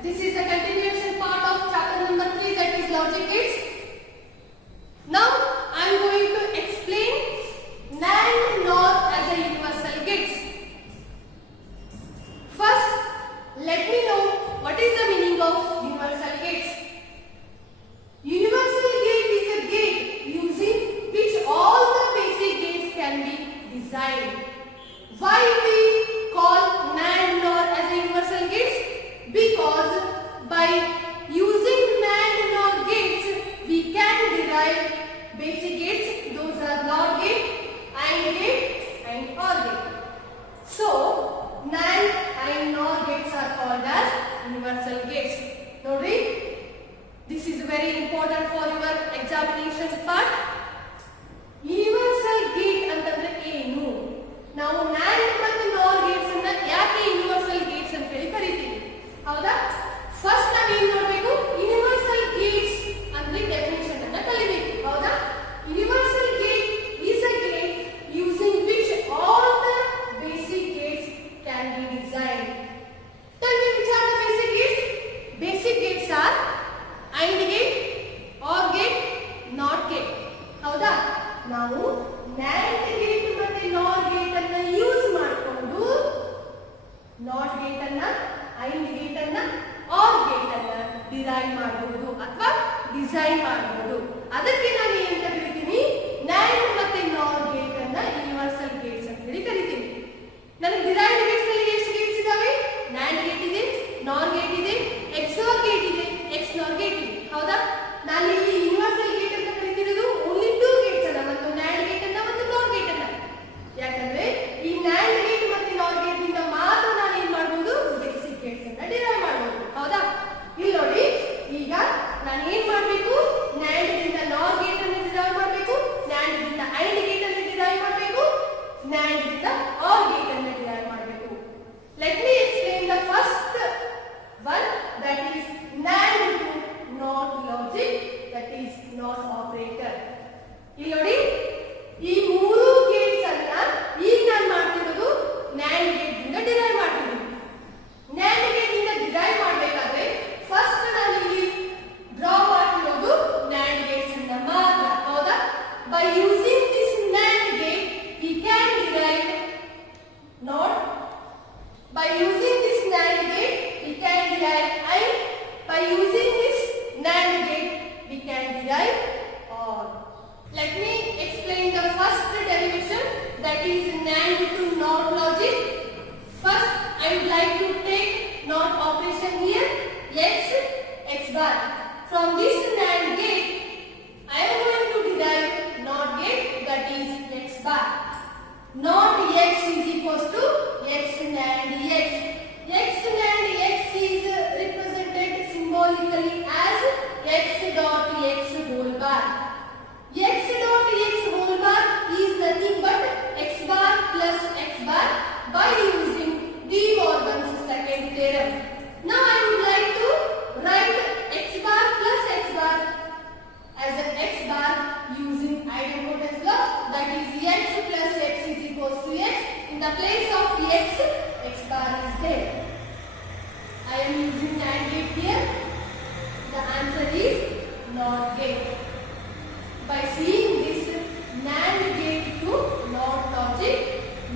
This is the continuation part of chapter number 3, that is logic gates. Now I am going to explain NAND NOR as a universal gates. First, let me know what is the meaning of universal gates. Universal gate is a gate using which all the basic gates can be designed. Why we call NAND NOR as a universal gates? Because by using NAND NOR gates we can derive basic gates. Those are NOR gate, AND gate and OR gate. So NAND and NOR gates are called as universal gates. Nodi, this is very important for your examination part. Universal gate ಅಂತಂದ್ರೆ ಏನು? ನಾವು NAND ಮತ್ತು NOR gates ಅನ್ನು ಯಾಕೆ universal gates ಅಂತ ಹೇಳಿ ಕರೀತೀವಿ? ಹೌದಾ? ಫಸ್ಟ್ ನಾವು ಏನು ಮಾಡಬೇಕು? universal gates ಅಂದ್ರೆ ಡೆಫಿನಿಷನ್ ಅನ್ನು ಕಲಿಬೇಕು. ಹೌದಾ? universal gate is a gate using which all the basic gates can be designed. Tell me which are the basic gates? Basic gates are AND gate, OR gate, NOT gate. ಹೌದಾ? ನಾವು NAND gate ಮತ್ತೆ NOR gate ಅನ್ನ use ಮಾಡಿಕೊಂಡು NOT gate ಅನ್ನ, AND gate ಅನ್ನ, OR gate ಅನ್ನ derive ಮಾಡಬಹುದು ಅಥವಾ ಡಿಸೈನ್ ಮಾಡಬಹುದು. ಅದಕ್ಕೆ ನಾನು ಏನು ಕರೀತೀನಿ? NAND ಮತ್ತೆ NOR gate ಅನ್ನ ಯೂನಿವರ್ಸಲ್ ಗೇಟ್ಸ್ ಅಂತ ಹೇಳಿ ಕರೀತೀನಿ. ನನಗೆ ಡಿರೈವ್ಡ್ ಗೇಟ್ಸ್ ನಲ್ಲಿ ಎಷ್ಟು ಗೇಟ್ಸ್ ಇದಾವೆ? NAND gate ಇದೆ, NOR gate ಇದೆ, XOR gate ಇದೆ, XNOR gate ಇದೆ. ಹೌದಾ? ನಾನು ಇಲ್ಲಿ ಯೂನಿವರ್ಸಲ್ ಗೇಟ್ ಅಂತ ಕರೀತಿರೋದು ಓನ್ಲಿ 2 ಗೇಟ್ಸ್ ಅನ್ನ, ಒಂದು NAND gate ಅನ್ನ ಮತ್ತು NOR gate ಅನ್ನ. ಯಾಕಂದ್ರೆ ಈ NAND gate ಮತ್ತೆ NOR gate ಇಂದ ಮಾತ್ರ ನಾನು ಏನು ಮಾಡಬಹುದು? ಬೇಸಿಕ್ ಗೇಟ್ಸ್ ಅನ್ನ ಡಿರೈವ್ ಮಾಡಬಹುದು. ಹೌದಾ? ಇಲ್ಲಿ ನೋಡಿ, ಈಗ ನಾನು ಏನು ಮಾಡಬೇಕು? NAND ದಿಂದ NOR gate ಅನ್ನು ಡಿರೈವ್ ಮಾಡಬೇಕು, NAND ದಿಂದ AND gate ಅನ್ನು ಡಿರೈವ್ ಮಾಡಬೇಕು, NAND ದಿಂದ OR gate ಅನ್ನು ಡಿರೈವ್ ಮಾಡಬೇಕು. Let me explain the first one, that is NAND to NOT logic, that is NOT operator. ಇಲ್ಲಿ ನೋಡಿ, ಈ ಮೂರು ಗೇಟ್ಸ್ ಅನ್ನ ಈಗ ನಾನು ಮಾಡ್ತಿರೋದು NAND gate ದಿಂದ ಡಿರೈವ್ ಮಾಡ್ತಿದ್ದೀನಿ. NAND gate ದಿಂದ ಡಿರೈವ್ ಮಾಡಬೇಕಾದ್ರೆ ಫಸ್ಟ್ ನಾನು ಇಲ್ಲಿ ಡ್ರಾ ಮಾಡ್ತಿರೋದು NAND gates ಅನ್ನ ಮಾತ್ರ. ಹೌದಾ? By using this NAND gate we can derive NOT. By using this NAND gate we can derive AND. By using this NAND gate we can derive OR. Let me explain the first derivation, that is NAND to NOT logic. First I would like to take NOT operation here, x bar. From this NAND gate I am going to derive NOT gate, that is x bar. NOT x is equals to x NAND x. X NAND x is represented symbolically as x dot x whole bar. X dot x whole bar is nothing but x bar plus x bar by using De Morgan's second theorem. Now I would like to write x bar plus x bar as an x bar using idempotence law, that is x plus x is equals to x. In the place of x, x bar is there. I am using NAND gate here. The answer is NOT gate. By seeing this NAND gate to NOT logic,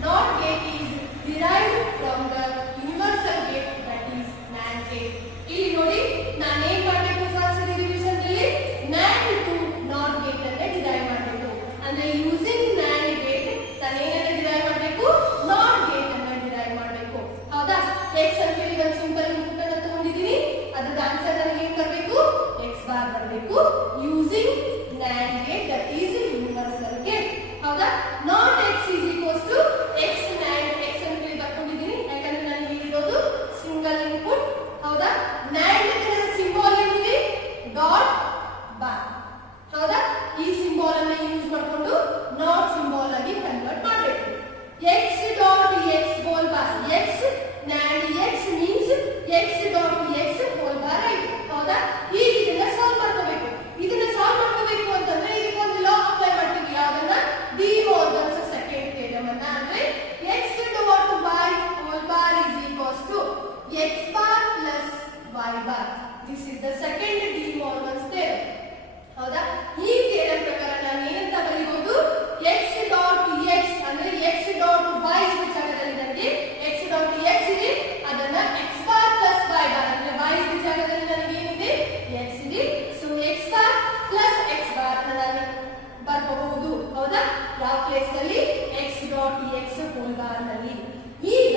NOT gate is derived from the universal gate, that is NAND gate. ಇಲ್ಲಿ ನೋಡಿ, ನಾನು ಏನು ಮಾಡಬೇಕು? First division ಅಲ್ಲಿ NAND to NOT gate ಅನ್ನು derive ಮಾಡಬೇಕು. ಅಂದ್ರೆ using NAND gate ತಾನೇನನ್ನು derive ಮಾಡಬೇಕು? NOT gate ಅನ್ನು ಡಿರೈವ್ ಮಾಡಬೇಕು. ಹೌದಾ? x ಅಂತ ಹೇಳಿ ಒಂದು ಸಿಂಪಲ್ ಇನ್ಪುಟ್ ಅನ್ನು ತಗೊಂಡಿದ್ದೀನಿ, ಅದರ ಆನ್ಸರ್ ನನಗೆ ಏನು ಬರಬೇಕು? x ಬಾರ್ ಬರಬೇಕು using NAND gate, that is universal gate. ಹೌದಾ? not x is equals to x NAND x ಅಂತ ಹೇಳಿ ಬರ್ಕೊಂಡಿದ್ದೀನಿ, ಯಾಕಂದ್ರೆ ನನಗೆ ಇರೋದು ಸಿಂಗಲ್ ಇನ್ಪುಟ್. ಹೌದಾ? NAND ಸಿಂಬಲ್ ಏನಿದೆ? Dot bar. ಹೌದಾ? ಈ ಸಿಂಬಲ್ ಅನ್ನು ಯೂಸ್ ಮಾಡಿಕೊಂಡು ನಾಟ್ ಸಿಂಬಲ್ ಆಗಿ ಕನ್ವರ್ಟ್ ಮಾಡಬೇಕು. x dot x whole bar, x NAND x means x dot x whole bar ಆಯ್ತು. ಹೌದಾ? ಈಗ ಇದನ್ನ ಸಾಲ್ವ್ ಮಾಡ್ಕೋಬೇಕು. ಇದನ್ನ ಸಾಲ್ವ್ ಮಾಡ್ಕೋಬೇಕು ಅಂತಂದ್ರೆ ಇದಕ್ಕೊಂದು ಲಾ ಅಪ್ಲೈ ಮಾಡ್ತೀವಿ, ಯಾವ್ದನ್ನ? D Morgan's y bar. This is the second De Morgan's theorem. ಹೌದಾ? ಈ ಥಿಯರಂ ಪ್ರಕಾರ ನಾನು ಏನಂತ ಬರೆಯಬಹುದು? x ಡಾಟ್ x ಅಂದ್ರೆ x ಡಾಟ್ y ಇರುವ ಜಾಗದಲ್ಲಿ ನನಗೆ x ಡಾಟ್ x ಇದೆ, ಅದನ್ನ x bar plus y bar ಅಂದ್ರೆ y ಇರುವ ಜಾಗದಲ್ಲಿ ನನಗೆ ಏನಿದೆ? x ಇದೆ. So x bar plus x bar ಅನ್ನು ನಾನು ಬರ್ಕೋಬಹುದು. ಹೌದಾ? ಯಾವ ಪ್ಲೇಸ್ ನಲ್ಲಿ? x dot x whole bar ನಲ್ಲಿ. ಈಗ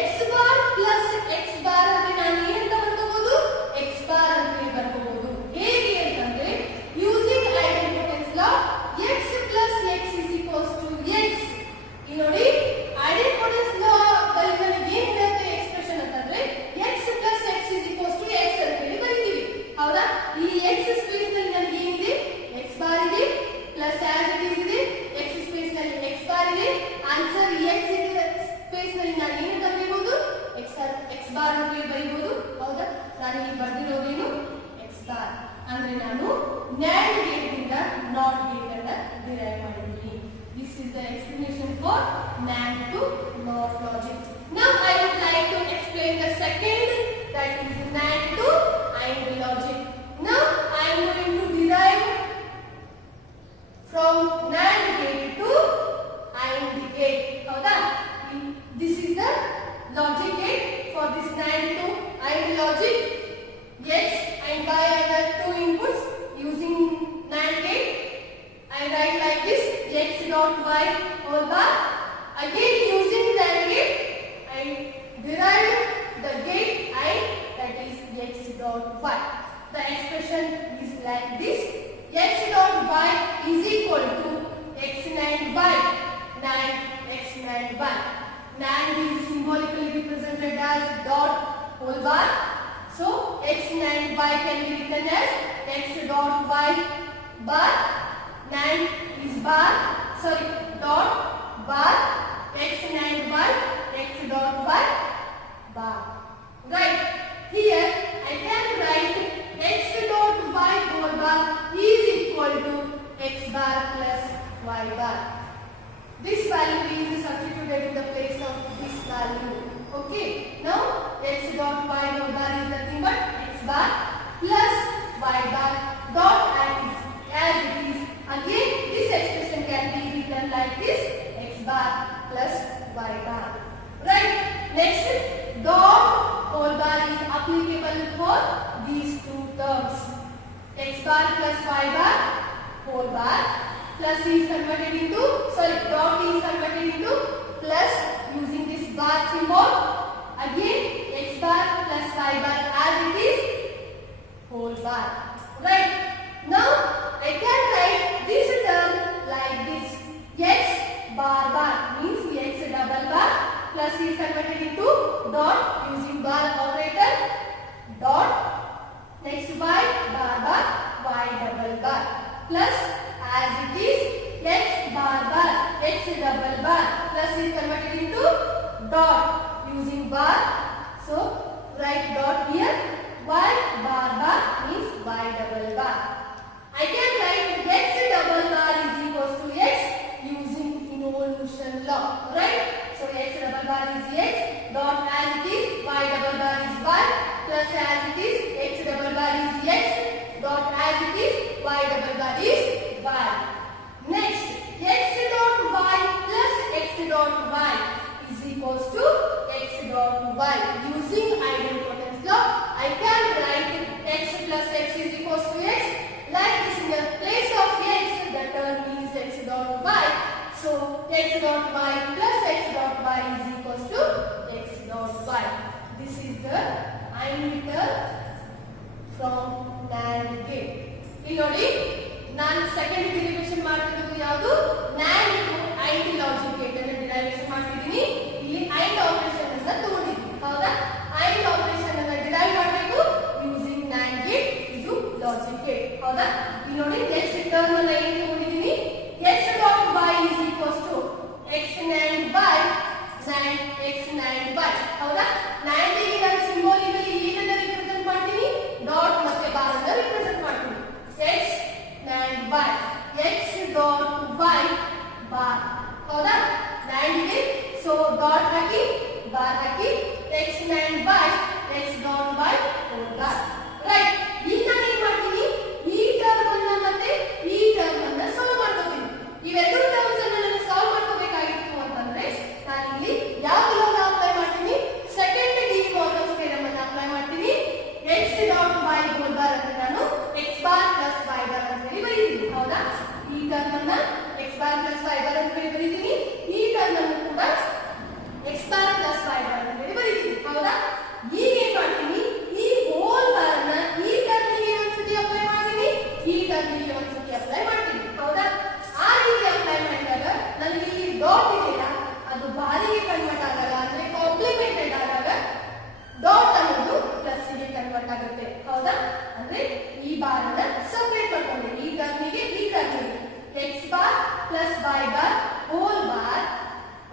x bar plus x bar ಅಂದ್ರೆ ನಾನು ಏನಂತ ಬರ್ಕೋಬಹುದು? x ಬಾರ್ ಅಂತ ಬರ್ಕೋಬಹುದು. ಹೇಗೆ ಅಂತಂದ್ರೆ using idempotency law, x plus x is equals to x. ಈ ನೋಡಿ idempotency law ದಲ್ಲಿ ನನಗೆ ಏನು ಹೇಳುತ್ತೆ ಎಕ್ಸ್ಪ್ರೆಷನ್ ಅಂತಂದ್ರೆ x plus x is equals to x ಅಂತ ಹೇಳಿ ಬರೀತೀವಿ. ಹೌದಾ? ಈ x ಸ್ಪೇಸ್ ನಲ್ಲಿ ನನಗೆ ಏನಿದೆ? x ಬಾರ್ ಇದೆ ಪ್ಲಸ್ as it is ಇದೆ, x ಸ್ಪೇಸ್ ನಲ್ಲಿ x ಬಾರ್ ಇದೆ, ಆನ್ಸರ್ x ಇದೆ ಸ್ಪೇಸ್ ನಲ್ಲಿ ನಾನು ಏನಂತ ಬರೀಬಹುದು? x ಬಾರ್ ಅಂತ ಹೇಳಿ ಬರೀಬಹುದು. ಹೌದಾ? ನಾನು ಇಲ್ಲಿ ಬರೆದಿರೋದೇನು? x ಬಾರ್ ಅಂದ್ರೆ ನಾನು NAND gate ಇಂದ NOT gate ಅನ್ನು ಡಿರೈವ್ ಮಾಡಿದ್ದೀನಿ. This is the explanation for NAND to NOT logic. Now I would like to explain the second, that is NAND to AND logic. Now I am going to derive from NAND gate to AND gate. ಹೌದಾ? This is the logic gate for this NAND to AND logic. X and y are the two inputs using NAND gate. I write like this: x dot y whole bar. Again using NAND gate, I derive the gate I, that is x dot y. The expression is like this: x dot y is equal to x NAND y. NAND x NAND y. NAND is symbolically represented as dot whole bar. So x NAND y can be written as x dot y bar. NAND is bar, sorry, dot bar, x NAND y, x dot y bar. Right, here I can write x dot y whole bar is equal to x bar plus y bar. This value is substituted in the place of this value. Okay, now x dot y whole bar is nothing but x bar plus y bar dot as it is. Again, this expression can be written like this: x bar plus y bar. Right. Next, dot whole bar is applicable for these two terms. X bar plus y bar whole bar plus is converted into, sorry, dot is converted into plus using this bar symbol. Again, x bar plus y bar as it is whole bar. Right. Now I can write this term like this: x bar bar means x double bar plus is converted into dot using bar operator, dot, next y bar bar y double bar plus as it is x bar bar x double bar plus is converted into dot using bar. So write dot here. Y bar bar means y double bar. I can write x double bar is equals to x using involution law. Right? So x double bar is x, dot as it is y double bar is y plus as it is x double bar is x, dot as it is y double bar is y. Next, x dot y plus x dot y is equals to x dot y. Using idempotency law, I can write x plus x is equals to x. Like this, in the place of x, the term is x dot y. So x dot y plus x dot y is equals to x dot y. This is the AND term from NAND gate. ಇಲ್ಲಿ ನೋಡಿ, ನಾನು second derivation ಮಾಡ್ತಿರೋದು ಯಾವುದು? NAND to AND logic gate ಅನ್ನು derivation ಮಾಡ್ತಿದ್ದೀನಿ. ಇಲ್ಲಿ AND operation ಅನ್ನು ತಗೊಂಡಿದ್ದೀನಿ. ಹೌದಾ? AND ಆಪರೇಷನ್ ಅನ್ನು ಡಿರೈವ್ ಮಾಡಬೇಕು ಯೂಸಿಂಗ್ NAND ಗೇಟ್. ಇದು ಲಾಜಿಕ್ ಗೇಟ್. ಹೌದಾ? ಇಲ್ಲಿ ನೋಡಿ, ನೆಕ್ಸ್ಟ್ ಟರ್ಮ್ ಅನ್ನು ಏನು ತಗೊಂಡಿದ್ದೀನಿ? x dot y is equals to x NAND y, NAND x NAND y. ಹೌದಾ? NAND ಗೆ ನಾನು ಸಿಂಬಾಲಿಕಲಿ ಏನನ್ನ ರಿಪ್ರೆಸೆಂಟ್ ಮಾಡ್ತೀನಿ? ಡಾಟ್ ಮತ್ತೆ ಬಾರ್ ಅನ್ನು ರಿಪ್ರೆಸೆಂಟ್ ಮಾಡ್ತೀನಿ. x NAND y, x dot y bar. ಹೌದಾ? NAND ಗೆ ಸೊ ಡಾಟ್ ಹಾಕಿ ಬಾರ್ ಹಾಕಿ x NAND y, x dot y whole bar. ಮಾಡ್ಬೇಕಾಗುತ್ತೆ ಹೌದಾ ಅಂದ್ರೆ ಈ ಬಾರ್ ಅನ್ನ ಸಪರೇಟ್ ಮಾಡ್ಕೊಂಡೆ ಈ ಟರ್ಮಿಗೆ x bar plus y bar whole bar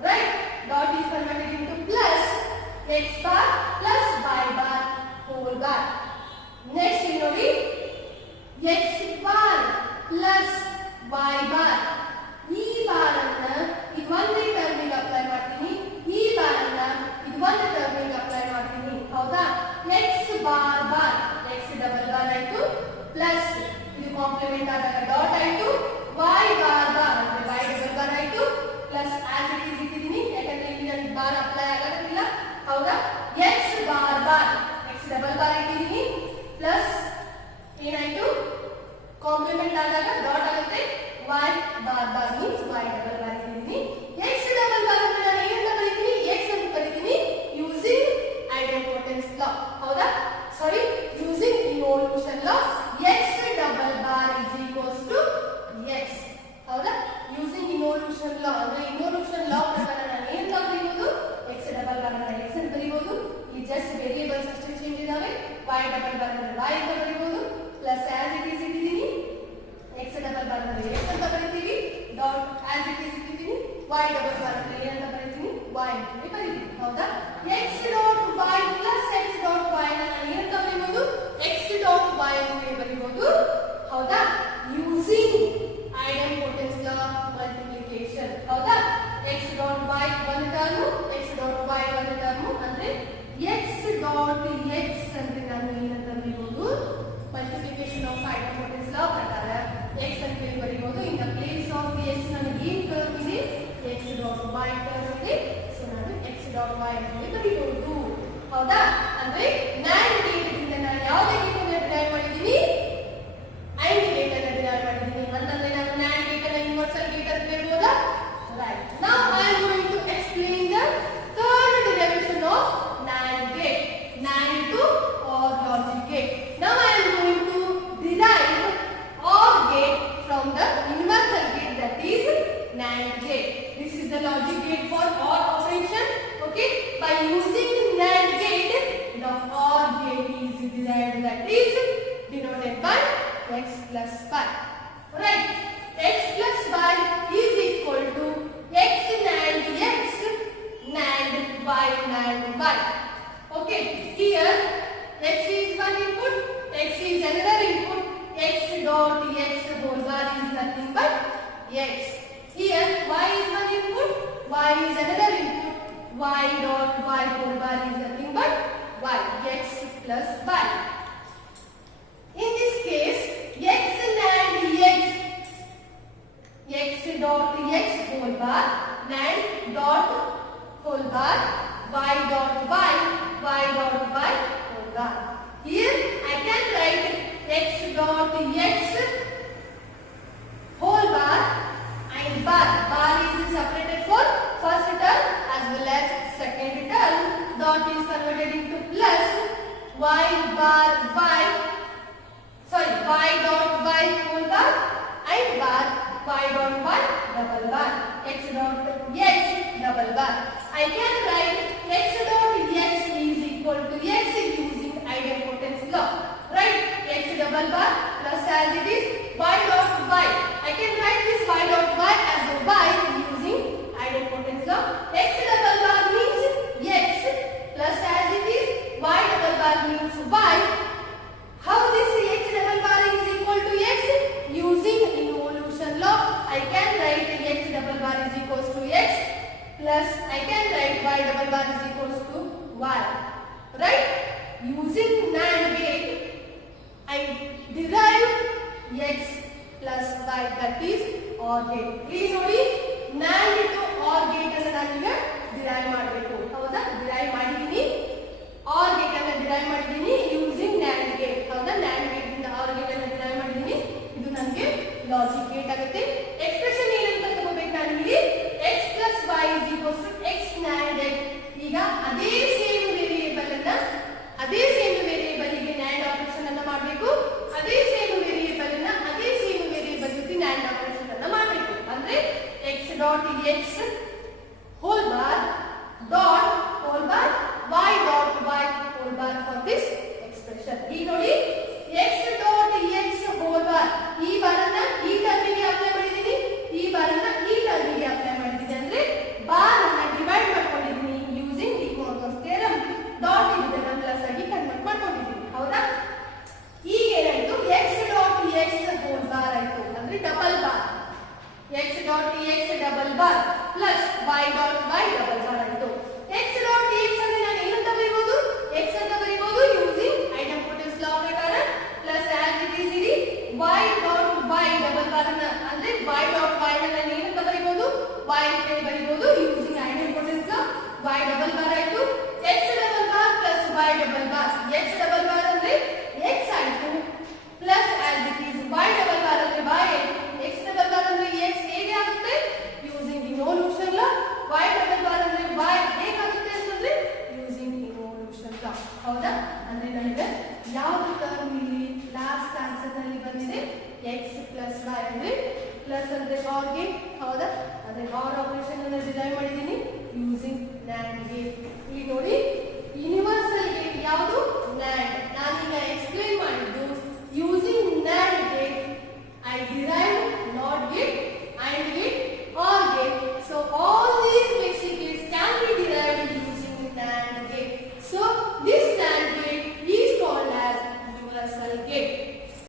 right dot is converted into plus x bar plus y bar whole bar next you know x bar plus y bar ಈ bar ಅನ್ನ ಇದು ಒಂದೇ ಟರ್ಮಿಗೆ apply ಮಾಡ್ತೀನಿ ಈ bar ಅನ್ನ ಇದು ಒಂದೇ ಟರ್ಮಿಗೆ apply ಮಾಡ್ತೀನಿ ಹೌದಾ x bar bar x double bar ಆಯ್ತು ಪ್ಲಸ್ ಇದು ಕಾಂಪ್ಲಿಮೆಂಟ್ ಆದಾಗ ಡಾಟ್ ಆಯ್ತು y ಬಾರ್ ಬಾರ್ ಅಂದ್ರೆ y ಡಬಲ್ ಬಾರ್ ಆಯ್ತು ಪ್ಲಸ್ ಆಸ್ ಇಟ್ ಈಸ್ ಇಟ್ಟಿದ್ದೀನಿ ಯಾಕಂದ್ರೆ ಇಲ್ಲಿ ನನ್ನ ಬಾರ್ ಅಪ್ಲೈ ಆಗೋದಿಲ್ಲ ಹೌದಾ x bar bar x double bar ಇಟ್ಟಿದ್ದೀನಿ ಪ್ಲಸ್ ಏನಾಯ್ತು ಕಾಂಪ್ಲಿಮೆಂಟ್ ಆದಾಗ ಡಾಟ್ ಆಗುತ್ತೆ y bar bar means y double bar ಇಟ್ಟಿದ್ದೀನಿ x ಡಬಲ್ ಬಾರ್ ಅನ್ನು ನಾನು ಏನಂತ ಬರೀತೀನಿ x ಅಂತ ಬರೀತೀನಿ ಯೂಸಿಂಗ್ ಐಡೆಂಪೋಟೆನ್ಸ್ ಲಾ ಹೌದಾ sorry using involution law x double bar is equals to x ಹೌದಾ ಯೂಸಿಂಗ್ ಇನ್ವೊಲ್ಯೂಷನ್ ಲಾ ಅಂದ್ರೆ ಇನ್ವೊಲ್ಯೂಷನ್ ಲಾ ಪ್ರಕಾರ ನಾನು ಏನಂತ ಬರೀಬಹುದು x ಡಬಲ್ ಬಾರ್ ಅನ್ನು x ಅಂತ ಬರೀಬಹುದು ಈ ಜಸ್ಟ್ ವೇರಿಯೇಬಲ್ಸ್ ಅಷ್ಟೇ ಚೇಂಜ್ ಇದಾವೆ y ಡಬಲ್ ಬಾರ್ ಅನ್ನು y ಅಂತ ಬರೀಬಹುದು ಪ್ಲಸ್ ಆಸ್ ಇಟ್ ಈಸ್ ಇಟ್ಟಿದ್ದೀನಿ x ಡಬಲ್ ಬಾರ್ ಅಂದ್ರೆ x ಅಂತ ಬರೀತೀವಿ ಡಾಟ್ ಆಸ್ ಇಟ್ ಈಸ್ ಇಟ್ಟಿದ್ದೀನಿ y ಡಬಲ್ ಬಾರ್ ಅಂದ್ರೆ ಏನಂತ ಬರೀತೀನಿ y ಅಂತ ಬರೀತೀನಿ ಹೌದಾ x dot y plus x dot y ನ ನಾನು ಏನಂತ ಬರೀಬಹುದು x ಡಾಟ್ y ಅಂತ ಬರೀಬಹುದು ಹೌದಾ ಯೂಸಿಂಗ್ ಐಡೆಂಪೋಟೆನ್ಸ್ ಲಾ ಮಲ್ಟಿಪ್ಲಿಕೇಶನ್ ಹೌದಾ x ಡಾಟ್ y ಒಂದು ಟರ್ಮ್ x ಡಾಟ್ y ಒಂದು ಟರ್ಮ್ ಅಂದ್ರೆ x ಡಾಟ್ x ಅಂತ ನಾನು ಏನಂತ ಬರೀಬಹುದು ಮಲ್ಟಿಪ್ಲಿಕೇಶನ್ ಆಫ್ ಐಡೆಂಪೋಟೆನ್ಸ್ ಲಾ ಪ್ರಕಾರ x ಅಂತ ಬರೀಬಹುದು in the place of x ನನಗೆ ಏನು ಟರ್ಮ್ ಇದೆ x ಡಾಟ್ y ಟರ್ಮ್ ಇದೆ ಸೊ ನಾನು x ಡಾಟ್ y ಅಂತ ಬರೀಬಹುದು ಹೌದಾ ಅಂದ್ರೆ NAND ಗೇಟ್ ಇಂದ ನಾನು ಯಾವುದೇ ಗೇಟ್ ಅನ್ನು ಡಿರೈವ್ ಮಾಡಿದ್ದೀನಿ AND ಗೇಟ್ ಅನ್ನು ಡಿರೈವ್ ಮಾಡಿದ್ದೀನಿ ಅಂತಂದ್ರೆ ನಾನು NAND ಗೇಟ್ ಅನ್ನು ಯೂನಿವರ್ಸಲ್ ಗೇಟ್ ಅಂತ ಹೇಳ್ಬೋದಾ right now I am going to explain the third derivation of NAND gate NAND to OR logic gate now I am going to derive OR gate from the universal gate that is NAND gate this is the logic gate for OR operation okay by using NAND gate the OR gate is derived that is denoted by x plus y right x plus y is equal to x NAND x NAND y NAND y okay here x is one input x is another input x dot x whole bar is nothing but x here y is one input y is another input y dot y whole bar is nothing but y x plus y in this case x NAND x x dot x whole bar NAND dot whole bar y dot y y dot y whole bar here I can write x dot x whole bar and bar is separated for first term as well as second term dot is converted into plus y bar y sorry y dot y whole bar and bar y dot y double bar x dot x double bar I can write x dot x is equal to x using idempotence law right x double bar plus as it is y dot y I can write this y dot y as a y using idempotence law x double bar means x plus as it is y double bar means y how this x double bar is equal to x using involution law I can write x double bar is equals to x plus I can write y double bar is equals to y right using NAND gate I derive x plus y that is OR gate please ನೋಡಿ NAND to OR gate ಅನ್ನು ನಾನು ಈಗ derive ಮಾಡಬೇಕು ಹೌದಾ derive ಮಾಡಿದ್ದೀನಿ OR gate ಅನ್ನು derive ಮಾಡಿದ್ದೀನಿ using NAND gate ಹೌದಾ NAND gate ಇಂದ OR gate ಅನ್ನು ಡಿರೈವ್ ಮಾಡಿದ್ದೀನಿ ಇದು ನನಗೆ ಲಾಜಿಕ್ ಗೇಟ್ ಆಗುತ್ತೆ ಎಕ್ಸ್ಪ್ರೆಷನ್ ಏನಂತ ತಗೋಬೇಕು ನಾನು ಇಲ್ಲಿ x plus y is equals to x NAND x ಈಗ ಅದೇ ಸೇಮ್ ವೇರಿಯೇಬಲ್ ಗೆ NAND ಆಪರೇಷನ್ ಅನ್ನು ಮಾಡಬೇಕು ಅದೇ ಸೇಮ್ ವೇರಿಯೇಬಲ್ ಜೊತೆ NAND ಆಪರೇಷನ್ ಅನ್ನು ಮಾಡಬೇಕು ಅಂದ್ರೆ x dot x whole bar dot whole bar y dot y whole bar for this expression x double bar ಅಂದ್ರೆ x ಆಯ್ತು plus as it is y double bar ಅಂದ್ರೆ y x double bar ಅಂದ್ರೆ x ಹೇಗೆ ಆಗುತ್ತೆ using ಇನ್ವಲ್ಯೂಷನ್ ಲಾ y double bar ಅಂದ್ರೆ y ಹೇಗಾಗುತ್ತೆ ಅಂತಂದ್ರೆ using ಇನ್ವಲ್ಯೂಷನ್ ಲಾ ಹೌದಾ ಅಂದ್ರೆ ನನಗೆ ಯಾವುದು ಟರ್ಮ್ ಇಲ್ಲಿ ಲಾಸ್ಟ್ ಆನ್ಸರ್ ನಲ್ಲಿ ಬಂದಿದೆ x ಪ್ಲಸ್ y ಅಂದ್ರೆ ಪ್ಲಸ್ ಅಂದ್ರೆ ಆರ್ ಗೇಟ್ ಹೌದಾ ಅದೇ ಆರ್ ಆಪರೇಷನ್ ಅನ್ನು ಡಿರೈವ್ ಮಾಡಿದ್ದೀನಿ ಯೂಸಿಂಗ್ NAND ಗೇಟ್ ಇಲ್ಲಿ ನೋಡಿ ಯೂನಿವರ್ಸಲ್